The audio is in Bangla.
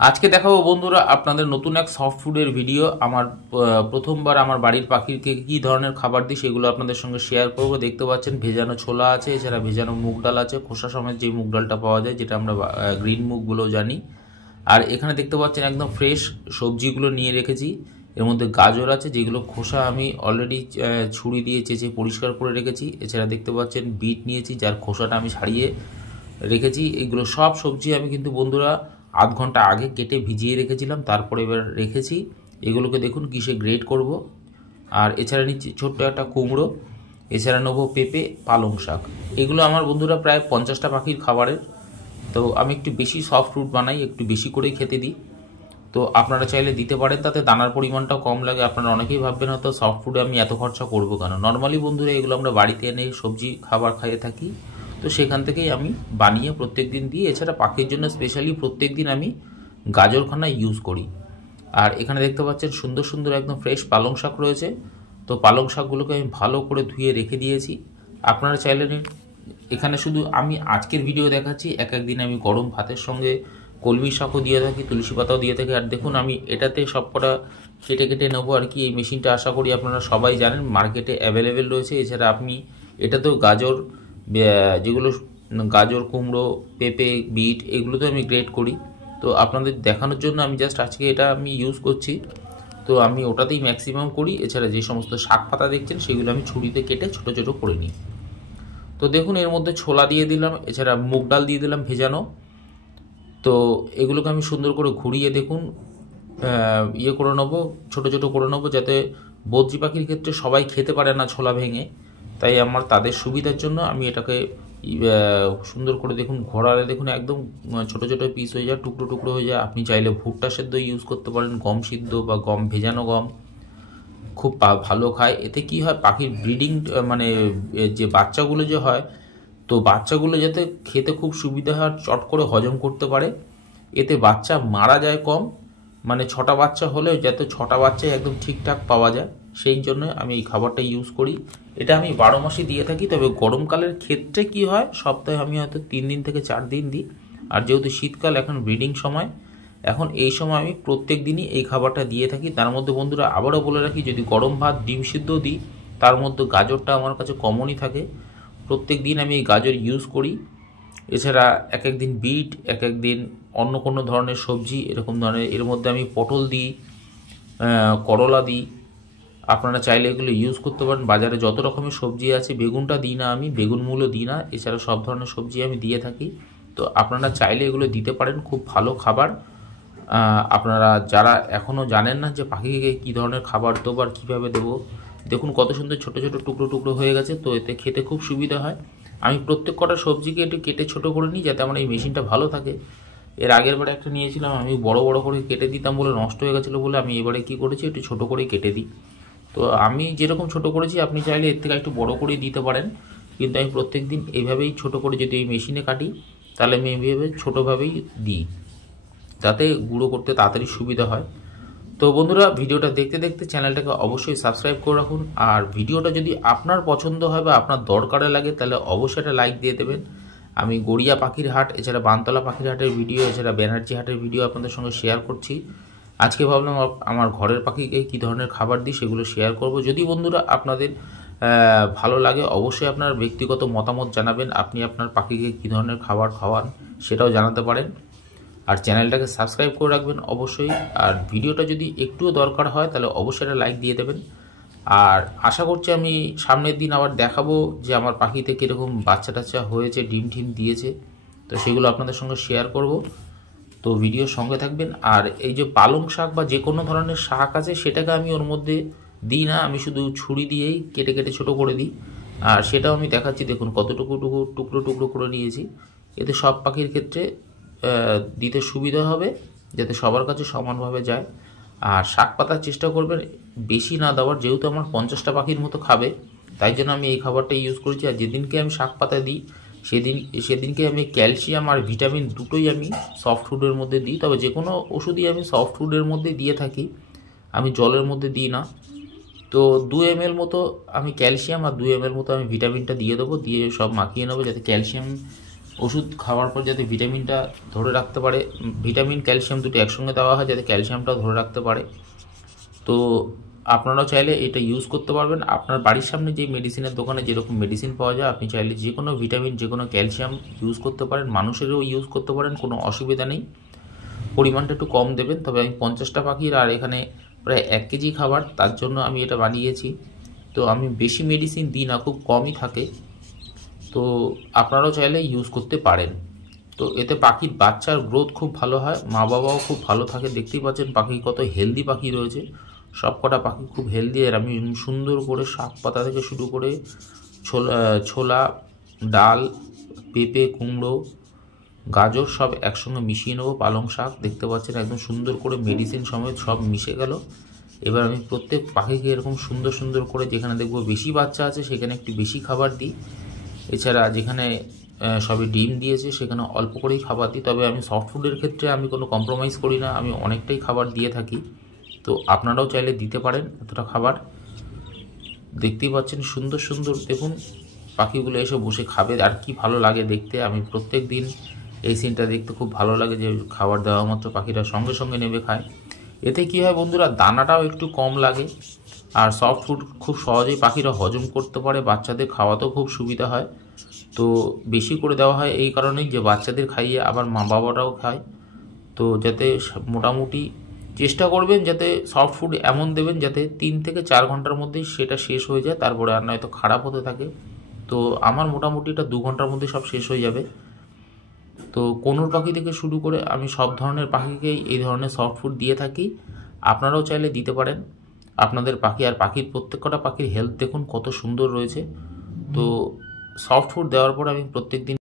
আজকে দেখাবো বন্ধুরা আপনাদের নতুন এক সফট ফুডের ভিডিও। আমার প্রথমবার আমার বাড়ির পাখিকে কী ধরনের খাবার দিই সেগুলো আপনাদের সঙ্গে শেয়ার করব। দেখতে পাচ্ছেন ভেজানো ছোলা আছে, এছাড়া ভেজানো মুগ ডাল আছে, খোসা সমেত যে মুগ ডালটা পাওয়া যায়, যেটা আমরা গ্রিন মুগ বলেও জানি। আর এখানে দেখতে পাচ্ছেন একদম ফ্রেশ সবজিগুলো নিয়ে রেখেছি। এর মধ্যে গাজর আছে, যেগুলো খোসা আমি অলরেডি ছুরি দিয়ে চেঁচে পরিষ্কার করে রেখেছি। এছাড়া দেখতে পাচ্ছেন বিট নিয়েছি, যার খোসাটা আমি ছাড়িয়ে রেখেছি। এগুলো সব সবজি আমি কিন্তু বন্ধুরা আধ ঘন্টা আগে কেটে ভিজিয়ে রেখেছিলাম, তারপরে এবার রেখেছি। এগুলোকে দেখুন কিসে গ্রেট করব। আর এছাড়া নিচ্ছি ছোট্ট একটা কুমড়ো, এছাড়া নেবো পেঁপে, পালং শাক। এগুলো আমার বন্ধুরা প্রায় 50টা পাখির খাবারের। তো আমি একটু বেশি সফট ফ্রুট বানাই, একটু বেশি করেই খেতে দিই। তো আপনারা চাইলে দিতে পারেন, তাতে দানার পরিমাণটাও কম লাগে। আপনারা অনেকেই ভাববেন হয়তো সফট ফুডে আমি এত খরচা করবো কেন। নর্মালি বন্ধুরা এগুলো আমরা বাড়িতে এনে সবজি খাবার খাইয়ে থাকি, তো সেখান থেকেই আমি বানিয়ে প্রত্যেক দিন দিই। এছাড়া পাখির জন্য স্পেশালি প্রত্যেক দিন আমি গাজরখানা ইউজ করি। আর এখানে দেখতে পাচ্ছেন সুন্দর সুন্দর একদম ফ্রেশ পালং শাক রয়েছে। তো পালং শাকগুলোকে আমি ভালো করে ধুয়ে রেখে দিয়েছি। আপনারা চাইলে এখানে শুধু আমি আজকের ভিডিও দেখাচ্ছি, এক একদিন আমি গরম ভাতের সঙ্গে কলমি শাকও দিয়ে থাকি, তুলসী পাতাও দিয়ে থাকি। আর দেখুন আমি এটাতে সবকটা কেটে কেটে নেবো আর কি। এই মেশিনটা আশা করি আপনারা সবাই জানেন, মার্কেটে অ্যাভেলেবেল রয়েছে। এছাড়া আপনি এটাতেও গাজর, যেগুলো গাজর, কুমড়ো, পেঁপে, বিট, এগুলো তো আমি গ্রেট করি। তো আপনাদের দেখানোর জন্য আমি জাস্ট আজকে এটা আমি ইউজ করছি। তো আমি ওটাতেই ম্যাক্সিমাম করি। এছাড়া যে সমস্ত শাক পাতা দেখছেন সেগুলো আমি ছুরিতে কেটে ছোটো ছোটো করে নিই। তো দেখুন এর মধ্যে ছোলা দিয়ে দিলাম, এছাড়া মুগ ডাল দিয়ে দিলাম ভেজানো। তো এগুলোকে আমি সুন্দর করে ঘুরিয়ে দেখুন ইয়ে করে নেবো, ছোটো ছোটো করে নেবো, যাতে বদ্রি পাখির ক্ষেত্রে সবাই খেতে পারে না ছোলা ভেঙে। তাই আমার তাদের সুবিধার জন্য আমি এটাকে সুন্দর করে দেখুন ঘোরালে দেখুন একদম ছোটো ছোটো পিস হয়ে যায়, টুকরো টুকরো হয়ে যায়। আপনি চাইলে ভুট্টা সেদ্ধ ইউজ করতে পারেন, গম সিদ্ধ বা গম ভেজানো গম খুব ভালো খায়। এতে কি হয়, পাখির ব্রিডিং মানে যে বাচ্চাগুলো যে হয়, তো বাচ্চাগুলো যাতে খেতে খুব সুবিধা হয়, চট করে হজম করতে পারে। এতে বাচ্চা মারা যায় কম, মানে 6টা বাচ্চা হলেও যাতে 6টা বাচ্চাই একদম ঠিকঠাক পাওয়া যায়, সেই জন্য আমি এই খাবারটা ইউজ করি। এটা আমি 12 মাসই দিয়ে থাকি। তবে গরমকালের ক্ষেত্রে কি হয়, সপ্তাহে আমি হয়তো 3 দিন থেকে 4 দিন দিই। আর যেহেতু শীতকাল, এখন ব্রিডিং সময়, এখন এই সময় আমি প্রত্যেক দিনই এই খাবারটা দিয়ে থাকি। তার মধ্যে বন্ধুরা আবারও বলে রাখি, যদি গরম ভাত ডিম সিদ্ধ দিই, তার মধ্যে গাজরটা আমার কাছে কমনই থাকে। প্রত্যেক দিন আমি এই গাজর ইউজ করি। এছাড়া এক এক দিন বিট, এক এক দিন অন্য কোনো ধরনের সবজি, এরকম ধরনের। এর মধ্যে আমি পটল দিই, করলা দিই। আপনারা চাইলে এগুলো ইউজ করতে পারেন। বাজারে যত রকমের সবজি আছে, বেগুনটা দিই না আমি, বেগুন মূলও দিই না। এছাড়া সব ধরনের সবজি আমি দিয়ে থাকি। তো আপনারা চাইলে এগুলো দিতে পারেন, খুব ভালো খাবার। আপনারা যারা এখনও জানেন না যে পাখিকে কী ধরনের খাবার দেবো আর কীভাবে দেবো, দেখুন কত সুন্দর ছোটো ছোটো টুকরো টুকরো হয়ে গেছে। তো এতে খেতে খুব সুবিধা হয়। আমি প্রত্যেক কটা সবজিকে একটু কেটে ছোটো করে নিই, যাতে আমার এই মেশিনটা ভালো থাকে। এর আগের বারে একটা নিয়েছিলাম, আমি বড় বড় করে কেটে দিতাম বলে নষ্ট হয়ে গেছিলো বলে আমি এবারে কী করেছি, একটু ছোটো করেই কেটে দিই। তো আমি যেরকম ছোটো করেছি, আপনি চাইলে এর থেকে একটু বড় করেই দিতে পারেন। কিন্তু আমি প্রত্যেক দিন এইভাবেই ছোটো করে যদি এই মেশিনে কাটি, তাহলে আমি এইভাবে ছোটোভাবেই দিই, তাতে গুঁড়ো করতে তাড়াতাড়ি সুবিধা হয়। তো বন্ধুরা ভিডিওটা দেখতে দেখতে চ্যানেলটাকে অবশ্যই সাবস্ক্রাইব করে রাখুন। আর ভিডিওটা যদি আপনার পছন্দ হয় বা আপনার দরকারে লাগে, তাহলে অবশ্যই একটা লাইক দিয়ে দেবেন। আমি গড়িয়া পাখির হাট, এছাড়া বানতলা পাখির হাটের ভিডিও, এছাড়া ব্যানার্জি হাটের ভিডিও আপনাদের সঙ্গে শেয়ার করছি। আজকে ভাবলাম আমার ঘরের পাখিকে কী ধরনের খাবার দিই সেগুলো শেয়ার করব। যদি বন্ধুরা আপনাদের ভালো লাগে, অবশ্যই আপনার ব্যক্তিগত মতামত জানাবেন। আপনি আপনার পাখিকে কী ধরনের খাবার খাওয়ান সেটাও জানাতে পারেন। আর চ্যানেলটাকে সাবস্ক্রাইব করে রাখবেন অবশ্যই। আর ভিডিওটা যদি একটুও দরকার হয়, তাহলে অবশ্যই একটা লাইক দিয়ে দেবেন। আর আশা করছি আমি সামনের দিন আবার দেখাবো যে আমার পাখিতে কীরকম বাচ্চা টাচ্চা হয়েছে, ডিম টিম দিয়েছে। তো সেগুলো আপনাদের সঙ্গে শেয়ার করব। তো ভিডিওর সঙ্গে থাকবেন। আর এই যে পালং শাক বা যে কোনো ধরনের শাক আছে, সেটাকে আমি ওর মধ্যে দিই না, আমি শুধু ছুরি দিয়েই কেটে কেটে ছোটো করে দিই। আর সেটাও আমি দেখাচ্ছি, দেখুন কতটুকু টুকরো টুকরো করে নিয়েছি। এতে সব পাখির ক্ষেত্রে দিতে সুবিধা হবে, যাতে সবার কাছে সমানভাবে যায়। আর শাক পাতার চেষ্টা করবেন বেশি না দেওয়ার, যেহেতু আমার 50টা পাখির মতো খাবে, তাই জন্য আমি এই খাবারটা ইউজ করেছি। আর যেদিনকে আমি শাক পাতা দিই, সেদিনকে আমি ক্যালসিয়াম আর ভিটামিন দুটোই আমি সফট ফুডের মধ্যে দিই। তবে যে কোনো ওষুধই আমি সফট ফুডের মধ্যে দিয়ে থাকি, আমি জলের মধ্যে দিই না। তো 2 ml মতো আমি ক্যালসিয়াম আর 2 ml মতো আমি ভিটামিনটা দিয়ে দেবো, দিয়ে সব মাখিয়ে নেবো, যাতে ক্যালসিয়াম ওষুধ খাওয়ার পর যাতে ভিটামিনটা ধরে রাখতে পারে, ভিটামিন ক্যালসিয়াম দুটো একসঙ্গে দেওয়া হয় যাতে ক্যালসিয়ামটাও ধরে রাখতে পারে। তো আপনারাও চাইলে এটা ইউজ করতে পারবেন। আপনার বাড়ির সামনে যে মেডিসিনের দোকানে যেরকম মেডিসিন পাওয়া যায়, আপনি চাইলে যে কোনো ভিটামিন, যে কোনো ক্যালসিয়াম ইউজ করতে পারেন, মানুষেরও ইউজ করতে পারেন, কোনো অসুবিধা নেই। পরিমাণটা একটু কম দেবেন। তবে আমি 50টা পাখির আর এখানে প্রায় 1 কেজি খাবার, তার জন্য আমি এটা বানিয়েছি। তো আমি বেশি মেডিসিন দিই না, খুব কমই থাকে। তো আপনারাও চাইলে ইউজ করতে পারেন। তো এতে পাখির বাচ্চার গ্রোথ খুব ভালো হয়, মা বাবাও খুব ভালো থাকে। দেখতেই পাচ্ছেন পাখি কত হেলদি পাখি রয়েছে, সব কটা পাখি খুব হেলদি। আর আমি সুন্দর করে শাক পাতা থেকে শুরু করে ছোলা, ডাল, পেঁপে, কুমড়ো, গাজর সব একসঙ্গে মিশিয়ে নেবো। পালং শাক দেখতে পাচ্ছেন একদম সুন্দর করে মেডিসিন সমেত সব মিশে গেল। এবার আমি প্রত্যেক পাখিকে এরকম সুন্দর সুন্দর করে, যেখানে দেখবো বেশি বাচ্চা আছে সেখানে একটু বেশি খাবার দিই। এছাড়া যেখানে সবই ডিম দিয়েছে সেখানে অল্প করেই খাবার দিই। তবে আমি সফট ফুডের ক্ষেত্রে আমি কোনো কম্প্রোমাইজ করি না, আমি অনেকটাই খাবার দিয়ে থাকি। তো আপনারাও চাইলে দিতে পারেন এতটা খাবার। দেখতেই পাচ্ছেন সুন্দর সুন্দর, দেখুন পাখিগুলো এসে বসে খাবে, আর কি ভালো লাগে দেখতে। আমি প্রত্যেক দিন এই সিনটা দেখতে খুব ভালো লাগে যে খাবার দেওয়া মাত্র পাখিরা সঙ্গে সঙ্গে নেবে খায়। এতে কি হয় বন্ধুরা, দানাটাও একটু কম লাগে, আর সফট ফুড খুব সহজেই পাখিরা হজম করতে পারে, বাচ্চাদের খাওয়াতেও খুব সুবিধা হয়। তো বেশি করে দেওয়া হয় এই কারণেই যে বাচ্চাদের খাইয়ে আবার মা বাবারাও খায়। তো যাতে মোটামুটি চেষ্টা করবেন যাতে সফট ফুড এমন দেবেন যাতে 3 থেকে 4 ঘন্টার মধ্যেই সেটা শেষ হয়ে যায়, তারপরে আর নয়তো খারাপ হতে থাকে। তো আমার মোটামুটি এটা 2 ঘন্টার মধ্যে সব শেষ হয়ে যাবে। তো কোনোর পাখি থেকে শুরু করে আমি সব ধরনের পাখিকেই এই ধরনের সফট ফুড দিয়ে থাকি। আপনারাও চাইলে দিতে পারেন আপনাদের পাখি। আর পাখির প্রত্যেকটা পাখির হেলথ দেখুন কত সুন্দর রয়েছে। তো সফট ফুড দেওয়ার পর আমি প্রত্যেক দিন